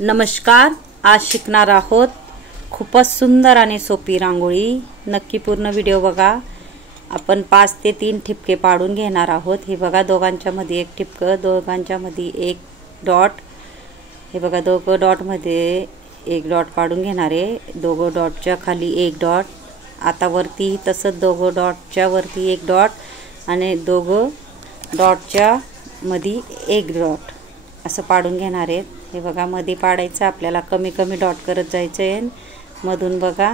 नमस्कार, आज शिकणार आहोत खूपच सुंदर आणि सोपी रांगोळी। नक्की पूर्ण व्हिडिओ बघा। आपण 5 ते 3 ठिपके पाडून घेणार आहोत। हे बघा, दोघांच्या मध्ये एक ठिपकं, दोघांच्या मध्ये एक डॉट। हे बघा, दोघं डॉट मध्ये एक डॉट पाडून घेणार आहे। दोघं डॉटच्या खाली एक डॉट। आता वरती तसंच दोघं डॉटच्या वरती एक डॉट आणि दोघं डॉटच्या मध्ये एक डॉट असं पाडून घेणार आहेत। हे बघा, मध्ये पाडायचं आपल्याला, कमी कमी डॉट करत जायचं आहे। मधून बघा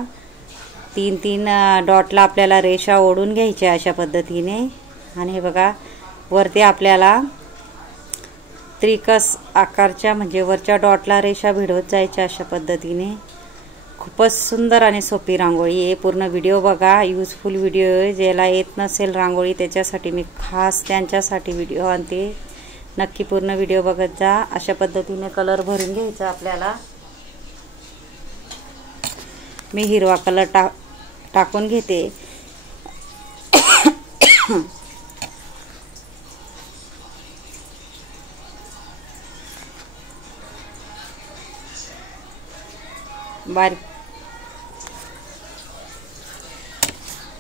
3-3 डॉटला आपल्याला रेषा ओढून घ्यायच्या अशा पद्धतीने। आणि हे बघा, वरती आपल्याला त्रिकस आकारच्या म्हणजे वरच्या डॉटला रेषा भिडवत जायच्या अशा पद्धतीने। खूपच सुंदर आणि सोपी रांगोळी आहे। पूर्ण व्हिडिओ बघा, यूजफुल व्हिडिओ आहे। ज्याला येत नसेल रांगोळी त्याच्यासाठी मी खास त्यांच्यासाठी व्हिडिओ आणते। नक्की पूर्ण व्हिडिओ बघत जा। अशा पद्धतीने कलर भरून घ्यायचा आपल्याला। मी हिरवा कलर टाकून घेते।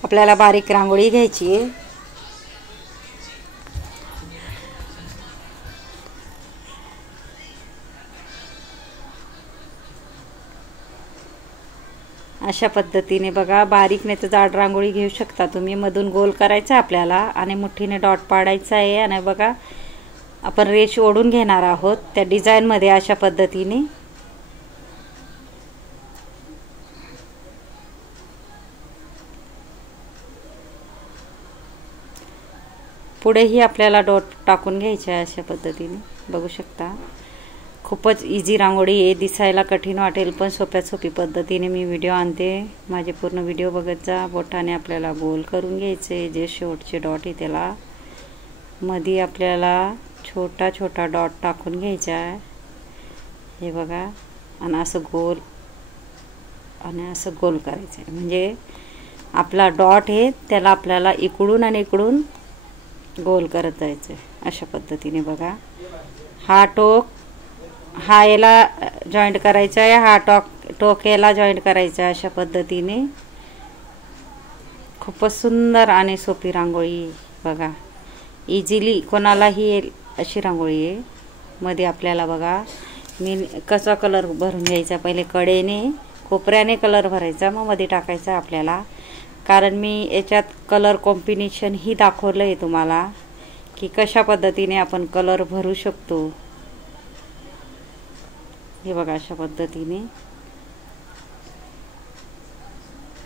आपल्याला बारीक रांगोळी घ्यायची आहे। अशा पद्धतीने बघा, बारीक नाही तर जाड रांगोळी घेऊ शकता तुम्ही। मधून गोल करायचा आपल्याला आणि मुठीने डॉट पाडायचा आहे। आणि बघा, आपण रेष ओढून घेणार आहोत त्या डिझाइन मध्ये अशा पद्धतीने। पुढेही आपल्याला डॉट टाकून घ्यायचे आहे अशा पद्धतीने, बघू शकता। खूपच इझी रांगोळी आहे। दिसायला कठीण वाटेल पण सोप्या सोपी पद्धतीने मी व्हिडिओ आणते। माझे पूर्ण व्हिडिओ बघत जा। बोटाने आपल्याला गोल करून घ्यायचे। जे शेवटचे डॉट आहे त्याला मध्ये आपल्याला छोटा छोटा डॉट टाकून घ्यायचा आहे। हे बघा, आणि असं गोल आणि असं गोल करायचं आहे। म्हणजे आपला डॉट आहे त्याला आपल्याला इकडून आणि इकडून गोल करत जायचं आहे अशा पद्धतीने। बघा, हा टोक हा याला जॉईंट करायचा आहे, हा टोक याला जॉईंट करायचा आहे अशा पद्धतीने। खूपच सुंदर आणि सोपी रांगोळी बघा, इझिली कोणालाही येईल अशी रांगोळी आहे। मध्ये आपल्याला बघा, मी कसा कलर भरून घ्यायचा, पहिले कडेने कोपऱ्याने कलर भरायचा, मग मध्ये टाकायचा आपल्याला। कारण मी याच्यात कलर कॉम्बिनेशन ही दाखवलं आहे तुम्हाला की कशा पद्धतीने आपण कलर भरू शकतो। हे बघा, अशा पद्धतीने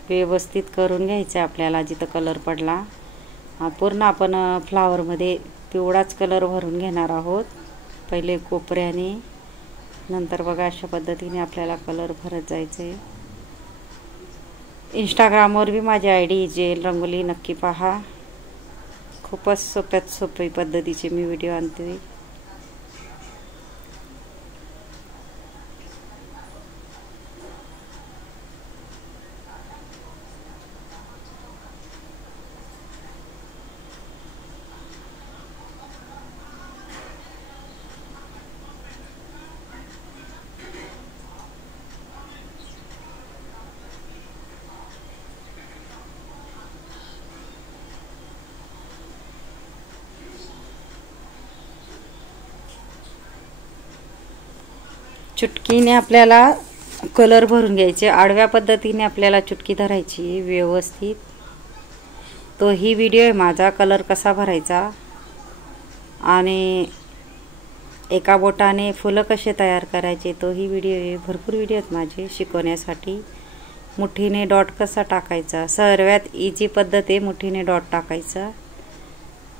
व्यवस्थित करून घ्यायचं आपल्याला। जिथं कलर पडला पूर्ण आपण फ्लावर मध्ये पिवळाच कलर भरून घेणार आहोत पहिले कोपऱ्याने। नंतर बघा, अशा पद्धतीने आपल्याला कलर भरत जायचे। इंस्टाग्रामवर भी माझी आयडी जेल रंगोली नक्की पहा। खूपच सोप्यात सोपी पद्धतीचे मी व्हिडिओ आणते। चुटकीने आपल्याला कलर भरून घ्यायचे। आडव्या पद्धतीने आपल्याला चुटकी धरायची व्यवस्थित। तो ही व्हिडिओ आहे माझा कलर कसा भरायचा आणि एका बोटाने फुलं कसे तयार करायचे, तो ही व्हिडिओ आहे। भरपूर व्हिडिओ आहेत माझे शिकवण्यासाठी। मुठीने डॉट कसा टाकायचा, सर्वात इझी पद्धत आहे मुठीने डॉट टाकायचा।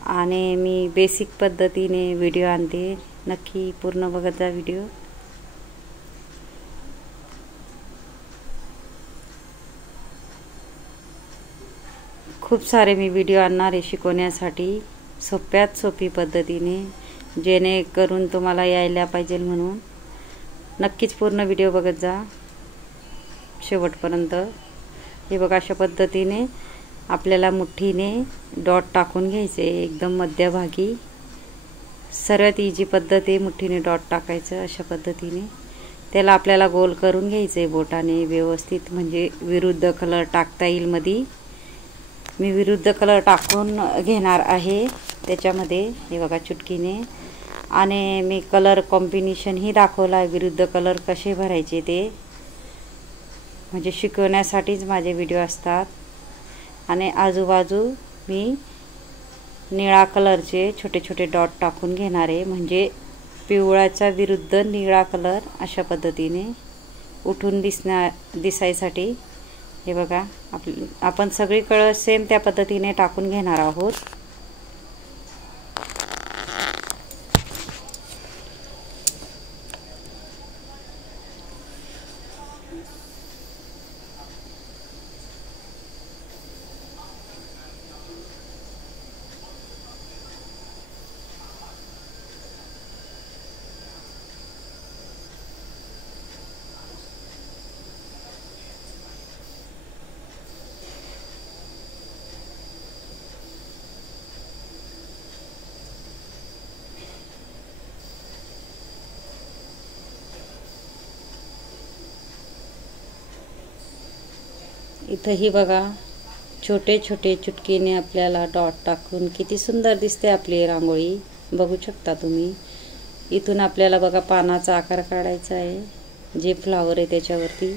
आणि मी बेसिक पद्धतीने व्हिडिओ आणते। नक्की पूर्ण बघत जा व्हिडिओ। खूप सारे मी व्हिडिओ आणणार आहे शिकवण्यासाठी सोप्यात सोपी पद्धतीने, जेणेकरून तुम्हाला यायला पाहिजे म्हणून। नक्कीच पूर्ण व्हिडिओ बघत जा शेवटपर्यंत। हे बघा, अशा पद्धतीने आपल्याला मुठीने डॉट टाकून घ्यायचे एकदम मध्यभागी। सर्वात इजी पद्धत आहे मुठीने डॉट टाकायचं अशा पद्धतीने। त्याला आपल्याला गोल करून घ्यायचं आहे बोटाने व्यवस्थित, म्हणजे विरुद्ध कलर टाकता येईल मध्ये. मी विरुद्ध कलर टाकून घेणार आहे त्याच्यामध्ये, हे बघा चुटकीने. आणि मी कलर कॉम्बिनेशनही दाखवला आहे, विरुद्ध कलर कसे भरायचे ते, म्हणजे शिकवण्यासाठीच माझे व्हिडिओ असतात. आणि आजूबाजू मी निळा कलरचे छोटे छोटे डॉट टाकून घेणार आहे, म्हणजे पिवळ्याचा विरुद्ध निळा कलर अशा पद्धतीने उठून दिसायसाठी. हे बघा आपण सगळीकडे सेम त्या पद्धतीने टाकून घेणार आहोत. इथंही बघा छोटे छोटे चुटकीने आपल्याला डॉट टाकून किती सुंदर दिसते आपली रांगोळी, बघू शकता तुम्ही. इथून आपल्याला बघा पानाचा आकार काढायचा आहे, जे फ्लावर आहे त्याच्यावरती.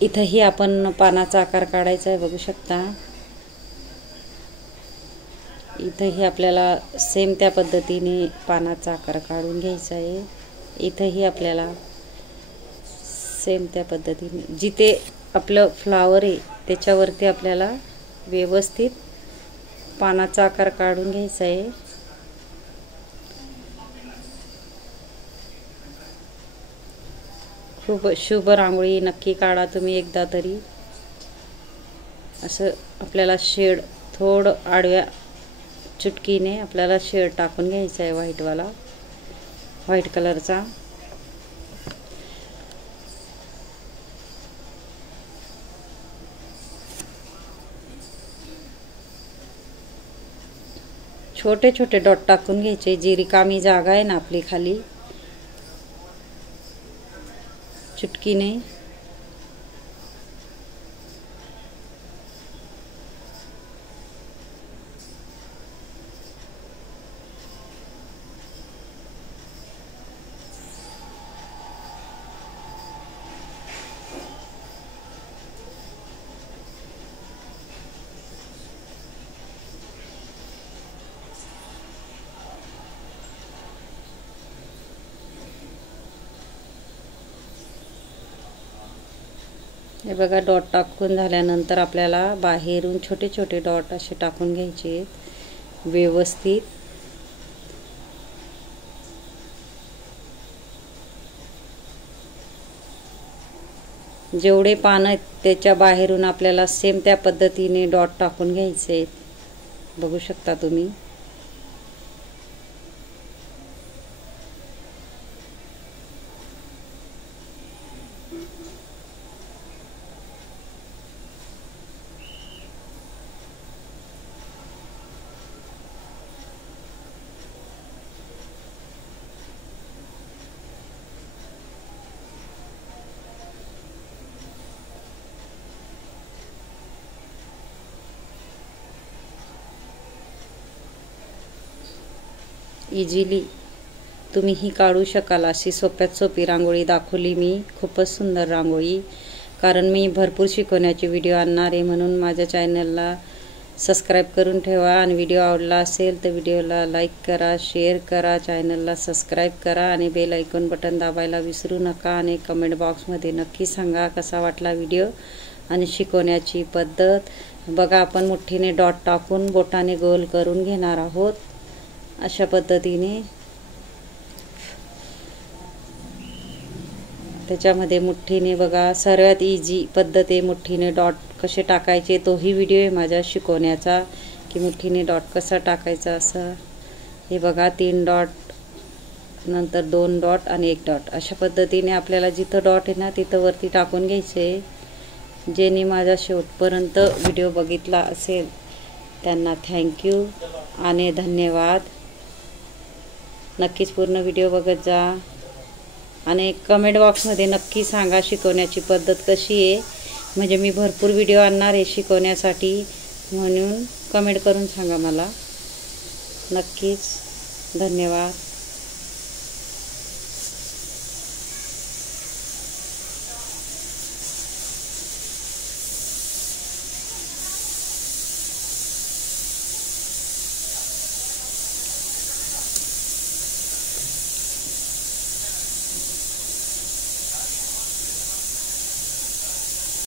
इथंही आपण पानाचा आकार काढायचा आहे, बघू शकता. इथंही आपल्याला सेम त्या पद्धतीने पानाचा आकार काढून घ्यायचा आहे. इथंही आपल्याला सेम त्या पद्धतीने जिथे आपलं फ्लावर आहे त्याच्यावरती आपल्याला व्यवस्थित पानाचा आकार काढून घ्यायचा आहे. खूप शुभ रांगोळी नक्की काढा तुम्ही एकदा तरी. असं आपल्याला शेड थोडं आडव्या चुटकीने आपल्याला शेड टाकून घ्यायचा आहे व्हाईट कलरचा. छोटे छोटे डॉट टाकून घ्यायचे, जी रिकामी जागा आहे ना आपली खाली चुटकीने. हे बघा डॉट टाकून झाल्यानंतर आपल्याला बाहेरून छोटे छोटे डॉट असे टाकून घ्यायचे व्यवस्थित. जेवढे पानं आहेत त्याच्या बाहेरून आपल्याला सेम त्या पद्धतीने डॉट टाकून घ्यायचे, बघू शकता तुम्ही. इझिली तुम्हीही काढू शकाल अशी सोप्यात सोपी रांगोळी दाखवली मी. खूपच सुंदर रांगोळी. कारण मी भरपूर शिकवण्याचे व्हिडिओ आणणार आहे, म्हणून माझ्या चॅनलला सबस्क्राईब करून ठेवा. आणि व्हिडिओ आवडला असेल तर व्हिडिओला लाईक करा, शेअर करा, चॅनलला सबस्क्राईब करा आणि बेल आयकॉन बटन दाबायला विसरू नका. आणि कमेंट बॉक्समध्ये नक्की सांगा कसा वाटला व्हिडिओ आणि शिकवण्याची पद्धत. बघा आपण मुठ्ठीने डॉट टाकून बोटाने गोल करून घेणार आहोत अशा पद्धतीने. त्याच्यामध्ये मुठ्ठीने बघा सर्वात इझी पद्धत आहे मुठ्ठीने डॉट कसे टाकायचे, तोही व्हिडिओ आहे माझ्या शिकवण्याचा की मुठ्ठीने डॉट कसा टाकायचा असं. हे बघा 3 डॉट, नंतर 2 डॉट आणि 1 डॉट अशा पद्धतीने आपल्याला जिथं डॉट आहे ना तिथं वरती टाकून घ्यायचे. ज्यांनी माझा शेवटपर्यंत व्हिडिओ बघितला असेल त्यांना थँक्यू आणि धन्यवाद. नक्कीच पूर्ण व्हिडिओ बघत जा. आणि कमेंट बॉक्समध्ये नक्की सांगा शिकवण्याची पद्धत कशी आहे, म्हणजे मी भरपूर व्हिडिओ आणणार आहे शिकवण्यासाठी, म्हणून कमेंट करून सांगा मला. नक्कीच. धन्यवाद.